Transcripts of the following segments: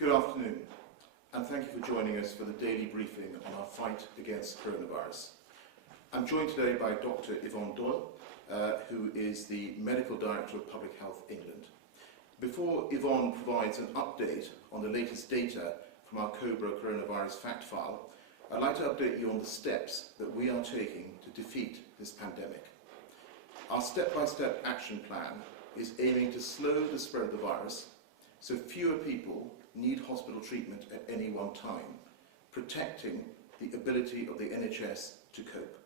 Good afternoon, and thank you for joining us for the daily briefing on our fight against coronavirus. I'm joined today by Dr. Yvonne Doyle, who is the Medical Director of Public Health England. Before Yvonne provides an update on the latest data from our COBRA coronavirus fact file, I'd like to update you on the steps that we are taking to defeat this pandemic. Our step-by-step action plan is aiming to slow the spread of the virus so fewer people need hospital treatment at any one time, protecting the ability of the NHS to cope.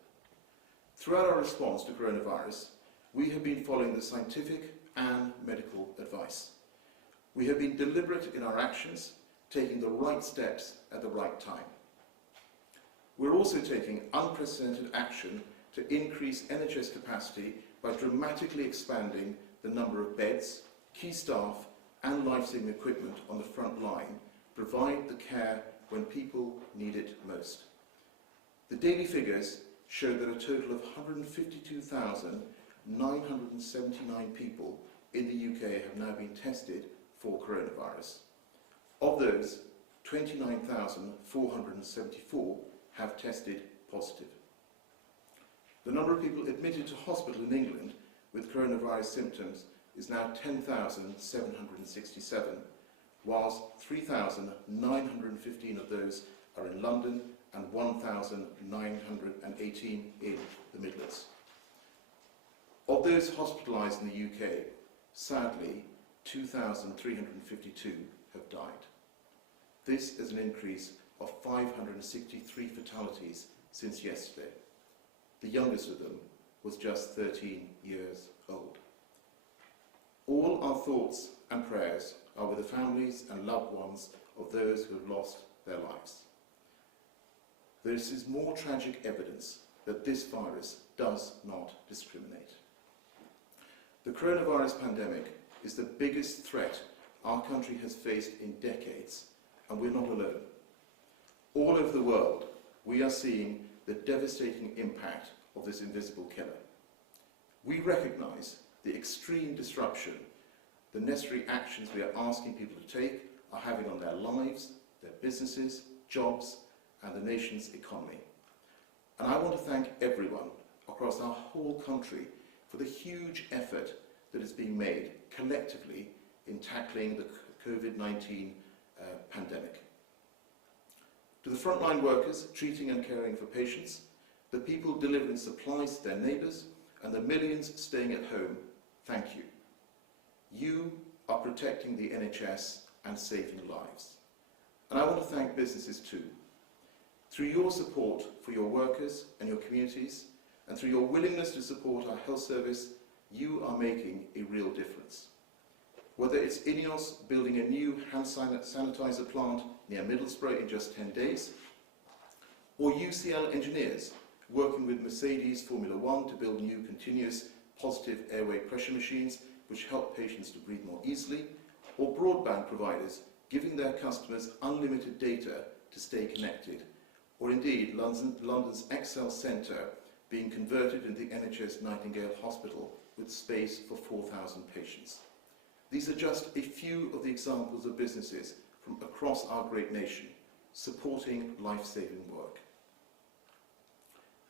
Throughout our response to coronavirus, we have been following the scientific and medical advice. We have been deliberate in our actions, taking the right steps at the right time. We're also taking unprecedented action to increase NHS capacity by dramatically expanding the number of beds, key staff and life-saving equipment on the front line, provide the care when people need it most. The daily figures show that a total of 152,979 people in the UK have now been tested for coronavirus. Of those, 29,474 have tested positive. The number of people admitted to hospital in England with coronavirus symptoms is now 10,767, whilst 3,915 of those are in London and 1,918 in the Midlands. Of those hospitalised in the UK, sadly, 2,352 have died. This is an increase of 563 fatalities since yesterday. The youngest of them was just 13 years old. All our thoughts and prayers are with the families and loved ones of those who have lost their lives. This is more tragic evidence that this virus does not discriminate. The coronavirus pandemic is the biggest threat our country has faced in decades, and we're not alone. All over the world, we are seeing the devastating impact of this invisible killer. We recognise the extreme disruption the necessary actions we are asking people to take are having on their lives, their businesses, jobs, and the nation's economy. And I want to thank everyone across our whole country for the huge effort that is being made collectively in tackling the COVID-19 pandemic. To the frontline workers treating and caring for patients, the people delivering supplies to their neighbours, and the millions staying at home, thank you. You are protecting the NHS and saving lives. And I want to thank businesses too. Through your support for your workers and your communities, and through your willingness to support our health service, you are making a real difference. Whether it's INEOS building a new hand sanitizer plant near Middlesbrough in just 10 days, or UCL engineers working with Mercedes Formula One to build new continuous positive airway pressure machines which help patients to breathe more easily, or broadband providers giving their customers unlimited data to stay connected, or indeed London's Excel Centre being converted into the NHS Nightingale Hospital with space for 4,000 patients. These are just a few of the examples of businesses from across our great nation supporting life-saving work.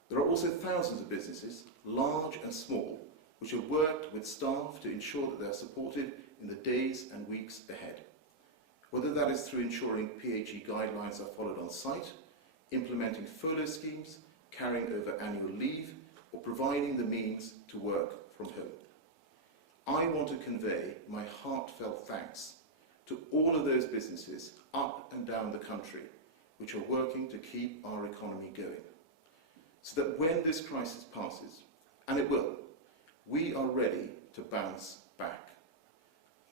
There are also thousands of businesses, large and small, which have worked with staff to ensure that they are supported in the days and weeks ahead. Whether that is through ensuring PHE guidelines are followed on site, implementing furlough schemes, carrying over annual leave, or providing the means to work from home. I want to convey my heartfelt thanks to all of those businesses up and down the country which are working to keep our economy going, so that when this crisis passes, and it will, we are ready to bounce back.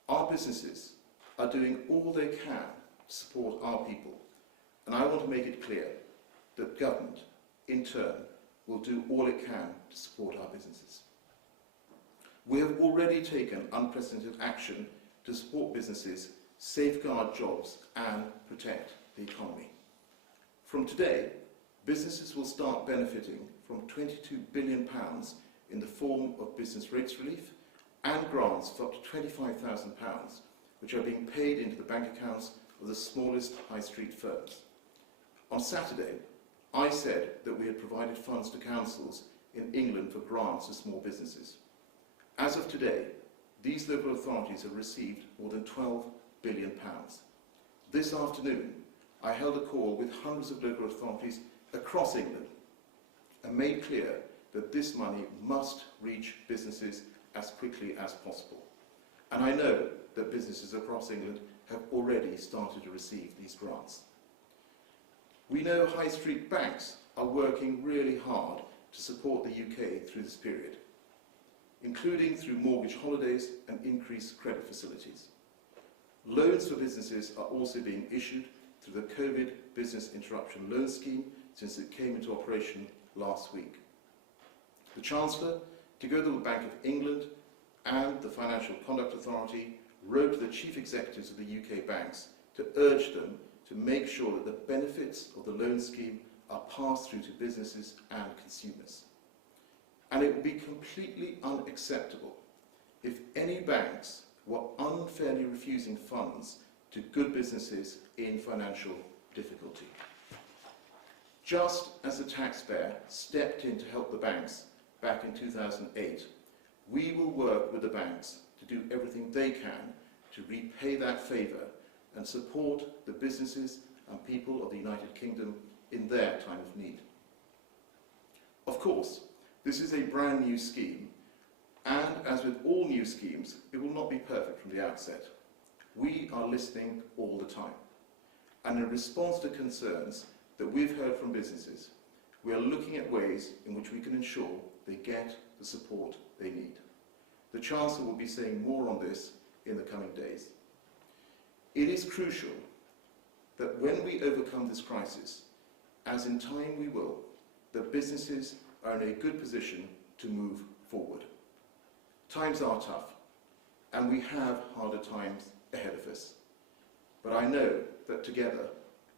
Our businesses are doing all they can to support our people, and I want to make it clear that government, in turn, will do all it can to support our businesses. We have already taken unprecedented action to support businesses, safeguard jobs and protect the economy. From today, businesses will start benefiting from £22 billion in the form of business rates relief and grants of up to £25,000, which are being paid into the bank accounts of the smallest high street firms. On Saturday, I said that we had provided funds to councils in England for grants to small businesses. As of today, these local authorities have received more than £12 billion. This afternoon, I held a call with hundreds of local authorities across England and made clear that this money must reach businesses as quickly as possible. And I know that businesses across England have already started to receive these grants. We know high street banks are working really hard to support the UK through this period, including through mortgage holidays and increased credit facilities. Loans for businesses are also being issued through the COVID Business Interruption Loan Scheme since it came into operation last week. The Chancellor, together with the Bank of England and the Financial Conduct Authority, wrote to the chief executives of the UK banks to urge them to make sure that the benefits of the loan scheme are passed through to businesses and consumers. And it would be completely unacceptable if any banks were unfairly refusing funds to good businesses in financial difficulty. Just as the taxpayer stepped in to help the banks back in 2008, we will work with the banks to do everything they can to repay that favour and support the businesses and people of the United Kingdom in their time of need. Of course, this is a brand new scheme, and as with all new schemes, it will not be perfect from the outset. We are listening all the time, and in response to concerns that we've heard from businesses, we are looking at ways in which we can ensure they get the support they need. The Chancellor will be saying more on this in the coming days. It is crucial that when we overcome this crisis, as in time we will, that businesses are in a good position to move forward. Times are tough, and we have harder times ahead of us. But I know that together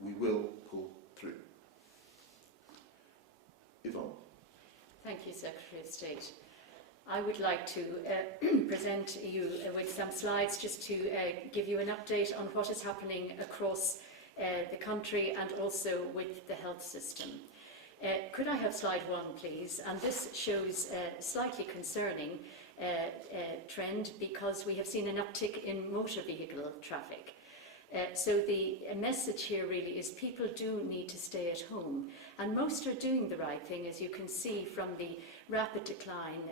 we will pull through. Yvonne. Thank you, Secretary of State. I would like to present you with some slides just to give you an update on what is happening across the country and also with the health system. Could I have slide 1, please? And this shows a slightly concerning trend because we have seen an uptick in motor vehicle traffic. So the message here really is people do need to stay at home, and most are doing the right thing, as you can see from the rapid decline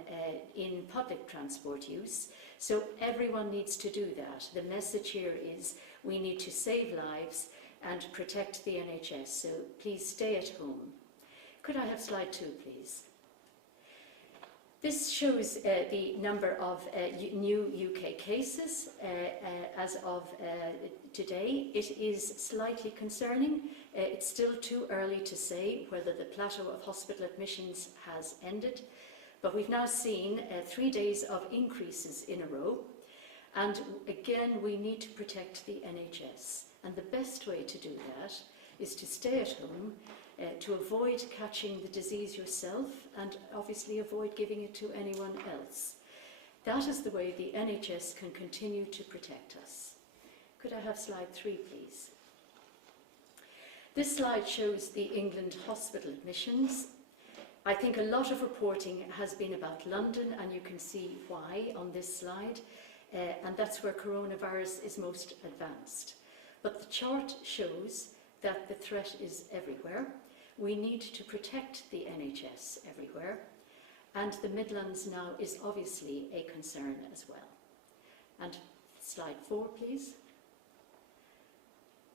in public transport use. So everyone needs to do that. The message here is we need to save lives and protect the NHS, so please stay at home. Could I have slide 2, please? This shows the number of new UK cases as of today. It is slightly concerning. It's still too early to say whether the plateau of hospital admissions has ended, but we've now seen 3 days of increases in a row. And again, we need to protect the NHS. And the best way to do that is to stay at home, to avoid catching the disease yourself, and obviously avoid giving it to anyone else. That is the way the NHS can continue to protect us. Could I have slide 3, please? This slide shows the England hospital admissions. I think a lot of reporting has been about London, and you can see why on this slide, and that's where coronavirus is most advanced. But the chart shows that the threat is everywhere. We need to protect the NHS everywhere, and the Midlands now is obviously a concern as well. And slide 4, please.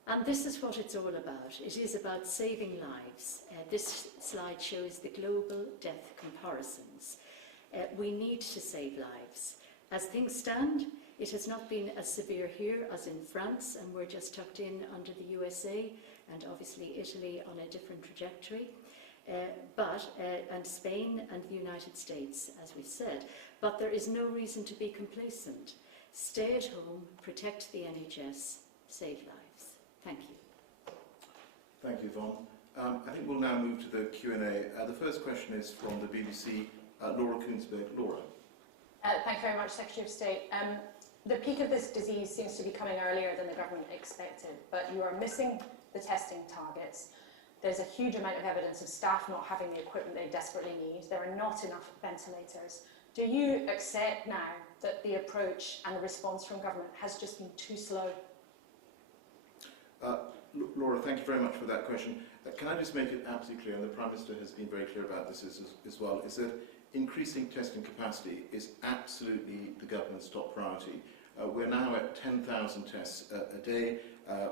And this is what it's all about. It is about saving lives. This slide shows the global death comparisons. We need to save lives. As things stand, it has not been as severe here as in France, and we're just tucked in under the USA, and obviously Italy on a different trajectory, and Spain and the United States, as we said. But there is no reason to be complacent. Stay at home, protect the NHS, save lives. Thank you. Thank you, Yvonne. I think we'll now move to the Q&A. The first question is from the BBC, Laura Koonsberg. Laura. Thank you very much, Secretary of State. The peak of this disease seems to be coming earlier than the government expected, but you are missing the testing targets. There's a huge amount of evidence of staff not having the equipment they desperately need. There are not enough ventilators. Do you accept now that the approach and the response from government has just been too slow? Laura, thank you very much for that question. Can I just make it absolutely clear, and the Prime Minister has been very clear about this as well, is that increasing testing capacity is absolutely the government's top priority. We're now at 10,000 tests a day.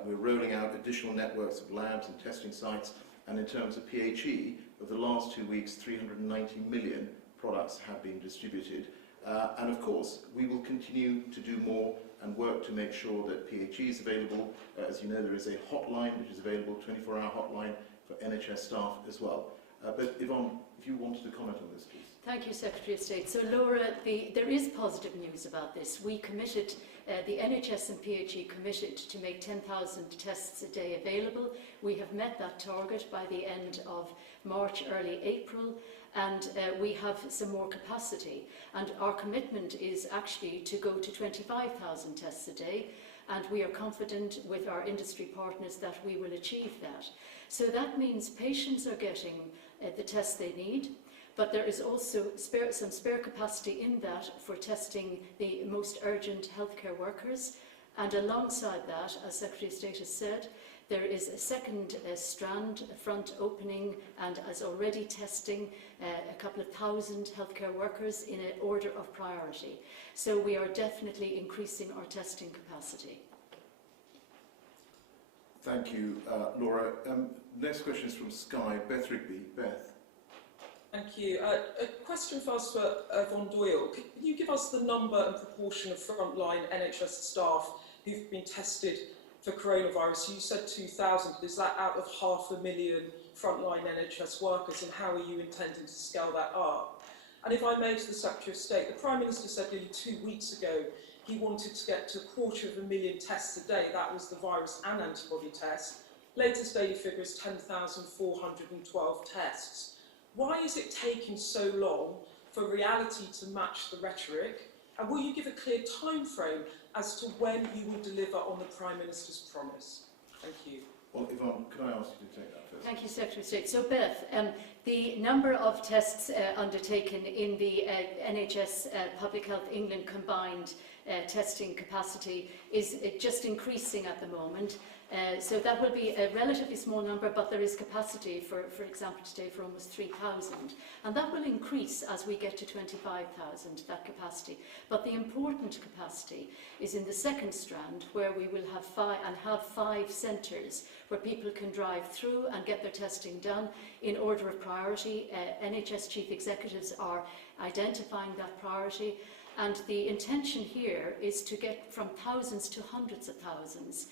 We're rolling out additional networks of labs and testing sites, and in terms of PHE, over the last 2 weeks, 390 million products have been distributed. And of course, we will continue to do more and work to make sure that PHE is available. As you know, there is a hotline which is available, 24-hour hotline for NHS staff as well. But Yvonne, if you wanted to comment on this, please. Thank you, Secretary of State. So Laura, there is positive news about this. We committed, the NHS and PHE committed to make 10,000 tests a day available. We have met that target by the end of March, early April, and we have some more capacity. And our commitment is actually to go to 25,000 tests a day, and we are confident with our industry partners that we will achieve that. So that means patients are getting the tests they need, but there is also some spare capacity in that for testing the most urgent healthcare workers. And alongside that, as Secretary of State has said, there is a second strand, a front opening, and as already testing a couple of thousand healthcare workers in an order of priority. So we are definitely increasing our testing capacity. Thank you, Laura. Next question is from Sky. Beth Rigby. Beth. Thank you. A question first for Yvonne Doyle. Can you give us the number and proportion of frontline NHS staff who've been tested for coronavirus? You said 2,000, but is that out of 500,000 frontline NHS workers, and how are you intending to scale that up? And if I may, to the Secretary of State, the Prime Minister said nearly 2 weeks ago he wanted to get to 250,000 tests a day. That was the virus and antibody test. Latest daily figure is 10,412 tests. Why is it taking so long for reality to match the rhetoric? And will you give a clear time frame as to when you will deliver on the Prime Minister's promise? Thank you. Well, Yvonne, can I ask you to take that first? Thank you, Secretary of State. So, Beth, the number of tests undertaken in the NHS Public Health England combined testing capacity is just increasing at the moment. So that will be a relatively small number, but there is capacity, for example, today for almost 3,000. And that will increase as we get to 25,000, that capacity. But the important capacity is in the second strand, where we will have five centres where people can drive through and get their testing done in order of priority. NHS chief executives are identifying that priority. And the intention here is to get from thousands to hundreds of thousands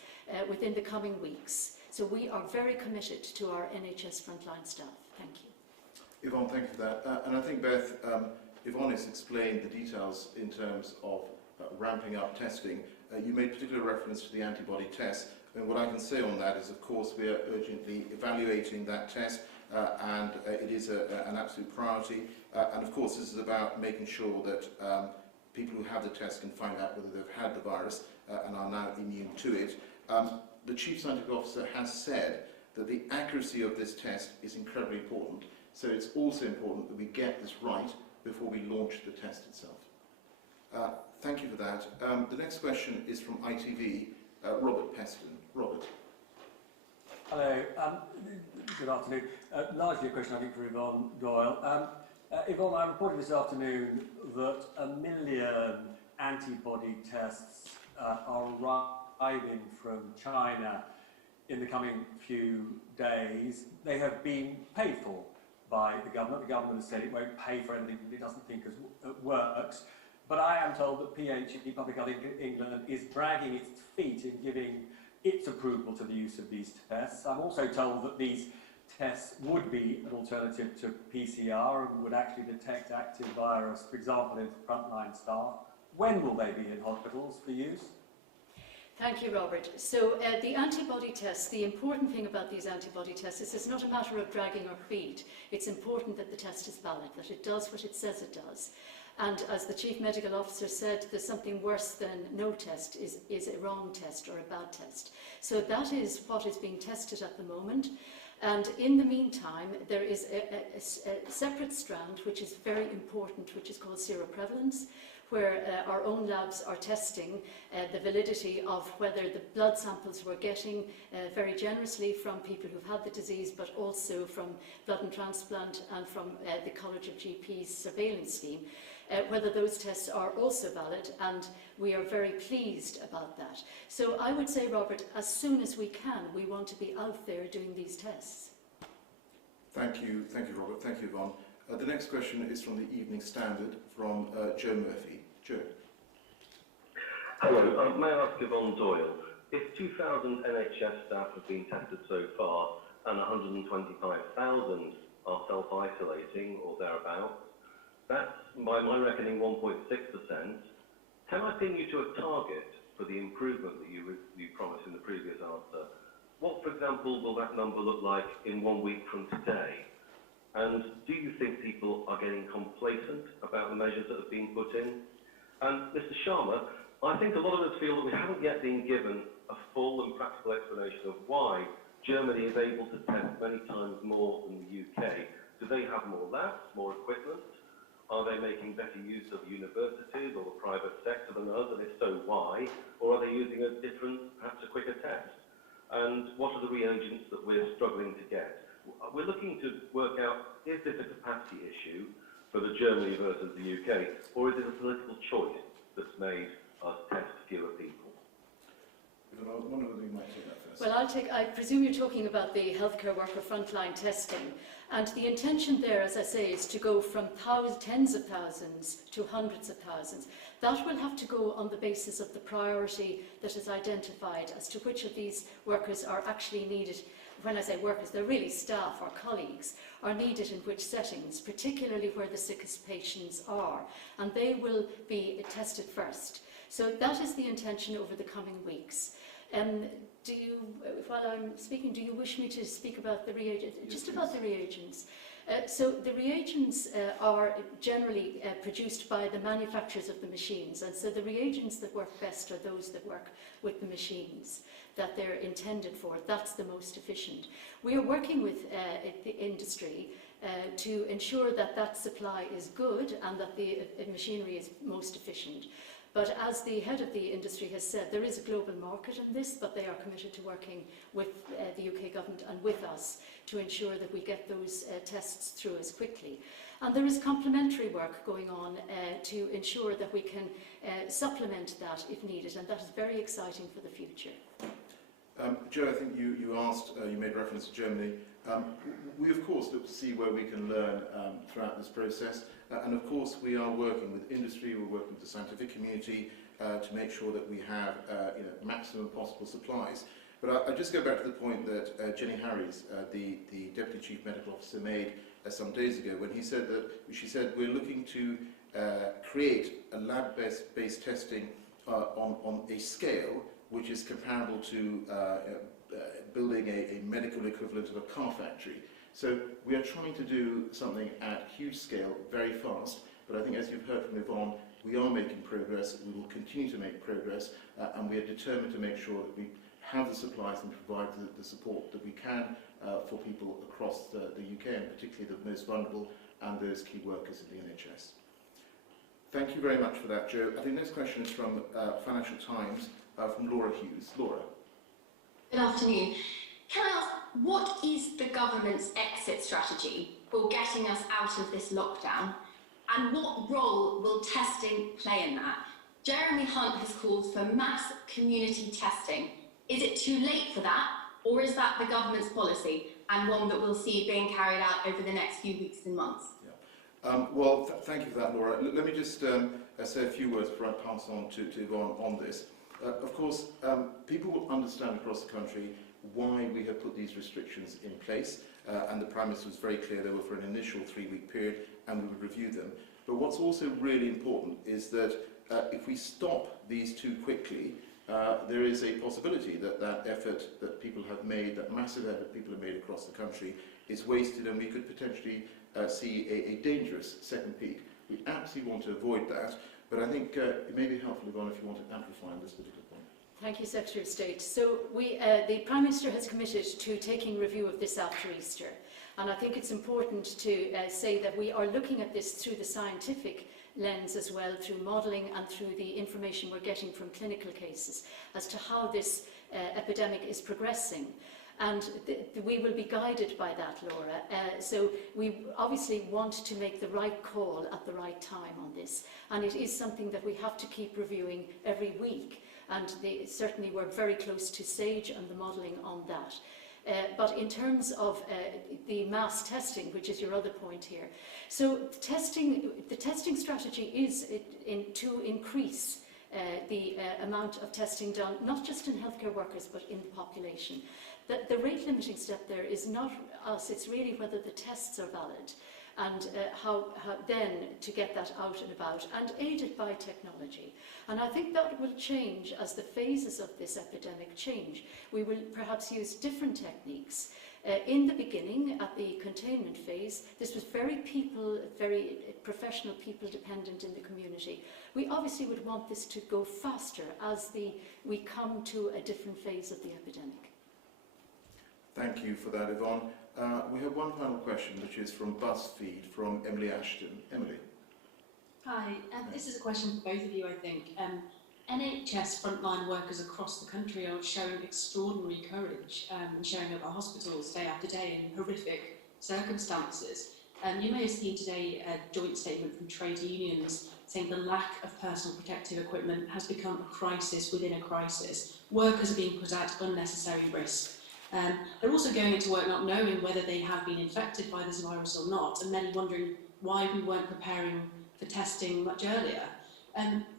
within the coming weeks. So we are very committed to our NHS frontline staff. Thank you. Yvonne, thank you for that. And I think, Beth, Yvonne has explained the details in terms of ramping up testing. You made particular reference to the antibody test. And what I can say on that is, of course, we are urgently evaluating that test, and it is an absolute priority. And of course, this is about making sure that people who have the test can find out whether they've had the virus and are now immune to it. The Chief Scientific Officer has said that the accuracy of this test is incredibly important. So it's also important that we get this right before we launch the test itself. Thank you for that. The next question is from ITV, Robert Peston. Robert. Hello. Good afternoon. Largely a question, I think, for Yvonne Doyle. Yvonne, I reported this afternoon that 1 million antibody tests are arriving from China in the coming few days. They have been paid for by the government. The government has said it won't pay for anything that it doesn't think works. But I am told that PHE, Public Health England, is dragging its feet in giving its approval to the use of these tests. I'm also told that these tests would be an alternative to PCR and would actually detect active virus, for example, in frontline staff. When will they be in hospitals for use? Thank you, Robert. So the antibody tests, the important thing about these antibody tests is it's not a matter of dragging our feet. It's important that the test is valid, that it does what it says it does. And as the Chief Medical Officer said, there's something worse than no test is a wrong test or a bad test. So that is what is being tested at the moment. And in the meantime, there is a separate strand which is very important, which is called seroprevalence, where our own labs are testing the validity of whether the blood samples we're getting very generously from people who've had the disease, but also from blood and transplant and from the College of GPs surveillance scheme, whether those tests are also valid, and we are very pleased about that. So I would say, Robert, as soon as we can, we want to be out there doing these tests. Thank you, Robert. Thank you, Yvonne. The next question is from the Evening Standard, from Joe Murphy. Joe. Hello, may I ask Yvonne Doyle, if 2,000 NHS staff have been tested so far and 125,000 are self-isolating or thereabouts, that's, by my reckoning, 1.6%. Can I pin you to a target for the improvement that you promised in the previous answer? What, for example, will that number look like in 1 week from today? And do you think people are getting complacent about the measures that have been put in? And Mr. Sharma, I think a lot of us feel that we haven't yet been given a full and practical explanation of why Germany is able to test many times more than the UK. Do they have more labs, more equipment? Are they making better use of universities or the private sector than us? And if so, why? Or are they using a different, perhaps a quicker test? And what are the reagents that we're struggling to get? We're looking to work out, is this a capacity issue for the Germany versus the UK, or is it a political choice that's made us test fewer people? I wonder whether you might take that first. Well, I presume you're talking about the healthcare worker frontline testing. And the intention there, as I say, is to go from tens of thousands to hundreds of thousands. That will have to go on the basis of the priority that is identified as to which of these workers are actually needed. When I say workers, they're really staff or colleagues, are needed in which settings, particularly where the sickest patients are. And they will be tested first. So that is the intention over the coming weeks. While I'm speaking, do you wish me to speak about the reagents? Yes, just please. about the reagents. So the reagents are generally produced by the manufacturers of the machines, and so the reagents that work best are those that work with the machines that they're intended for. That's the most efficient. We are working with the industry to ensure that that supply is good and that the machinery is most efficient. But as the head of the industry has said, there is a global market in this, but they are committed to working with the UK government and with us to ensure that we get those tests through as quickly. And there is complementary work going on to ensure that we can supplement that if needed, and that is very exciting for the future. Joe, I think you asked, you made reference to Germany. We of course look to see where we can learn throughout this process, and of course we are working with industry, we're working with the scientific community to make sure that we have maximum possible supplies. But I just go back to the point that Jenny Harries, the Deputy Chief Medical Officer, made some days ago when she said we're looking to create a lab-based testing on a scale which is comparable to building a medical equivalent of a car factory. So we are trying to do something at huge scale, very fast, but I think as you've heard from Yvonne, we are making progress, we will continue to make progress, and we are determined to make sure that we have the supplies and provide the support that we can for people across the UK, and particularly the most vulnerable and those key workers in the NHS. Thank you very much for that, Joe. I think the next question is from Financial Times, from Laura Hughes. Laura. Good afternoon. Can I ask, what is the government's exit strategy for getting us out of this lockdown? And what role will testing play in that? Jeremy Hunt has called for mass community testing. Is it too late for that, or is that the government's policy and one that we'll see being carried out over the next few weeks and months? Well, thank you for that, Laura. Let me just say a few words before I pass on to Yvonne on this. Of course, people will understand across the country why we have put these restrictions in place, and the Prime Minister was very clear they were for an initial 3-week period, and we would review them. But what's also really important is that if we stop these too quickly, there is a possibility that that effort that people have made, that massive effort people have made across the country, is wasted, and we could potentially see a dangerous second peak. We absolutely want to avoid that, but I think it may be helpful, Yvonne, if you want to amplify on this particular point. Thank you, Secretary of State. So the Prime Minister has committed to taking review of this after Easter. And I think it's important to say that we are looking at this through the scientific lens as well, through modelling and through the information we're getting from clinical cases as to how this epidemic is progressing. And we will be guided by that, Laura. So we obviously want to make the right call at the right time on this. And it is something that we have to keep reviewing every week. And certainly we're very close to SAGE and the modelling on that. But in terms of the mass testing, which is your other point here, so the testing strategy is to increase the amount of testing done, not just in healthcare workers, but in the population. The rate limiting step there is not us, it's really whether the tests are valid and how then to get that out and about, and aided by technology. And I think that will change as the phases of this epidemic change. We will perhaps use different techniques. In the beginning, at the containment phase, this was very professional people dependent in the community. We obviously would want this to go faster as we come to a different phase of the epidemic. Thank you for that, Yvonne. We have one final question, which is from BuzzFeed, from Emily Ashton. Emily. Hi, this is a question for both of you, I think. NHS frontline workers across the country are showing extraordinary courage and showing up at hospitals day after day in horrific circumstances. You may have seen today a joint statement from trade unions saying the lack of personal protective equipment has become a crisis within a crisis. Workers are being put at unnecessary risk. They're also going into work not knowing whether they have been infected by this virus or not, and many wondering why we weren't preparing for testing much earlier.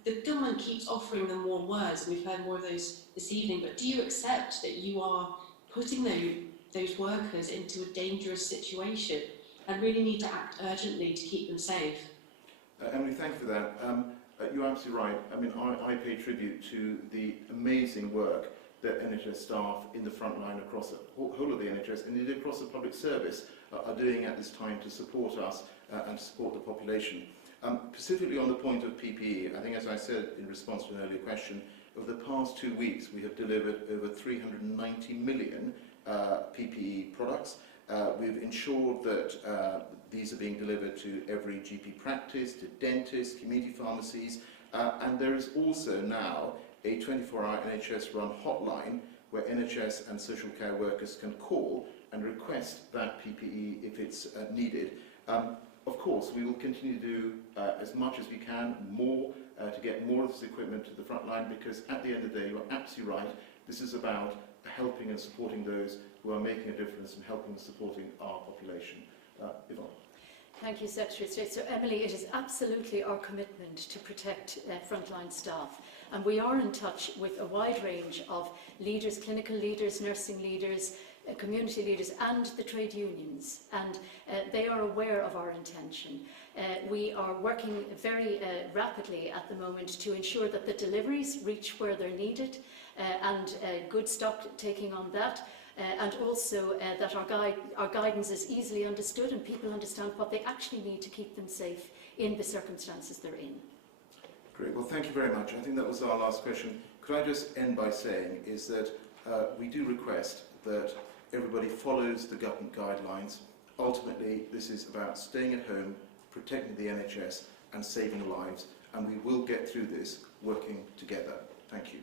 The government keeps offering them warm words, and we've heard more of those this evening, but do you accept that you are putting those workers into a dangerous situation and really need to act urgently to keep them safe? Emily, thank you for that. You're absolutely right. I mean, I pay tribute to the amazing work that NHS staff in the front line across the whole of the NHS and indeed across the public service are doing at this time to support us and to support the population. Specifically on the point of PPE, I think, as I said in response to an earlier question, over the past 2 weeks we have delivered over 390 million PPE products. We've ensured that these are being delivered to every GP practice, to dentists, community pharmacies, and there is also now a 24-hour NHS-run hotline where NHS and social care workers can call and request that PPE if it's needed. Of course, we will continue to do as much as we can, more, to get more of this equipment to the front line, because at the end of the day, you're absolutely right, this is about helping and supporting those who are making a difference and helping and supporting our population. Yvonne. Thank you, Secretary of State. So, Emily, it is absolutely our commitment to protect frontline staff. And we are in touch with a wide range of leaders, clinical leaders, nursing leaders, community leaders and the trade unions. And they are aware of our intention. We are working very rapidly at the moment to ensure that the deliveries reach where they're needed and good stock taking on that. And also that our guidance is easily understood and people understand what they actually need to keep them safe in the circumstances they're in. Great, well thank you very much. I think that was our last question. Could I just end by saying is that we do request that everybody follows the government guidelines. Ultimately, this is about staying at home, protecting the NHS and saving lives, and we will get through this working together. Thank you.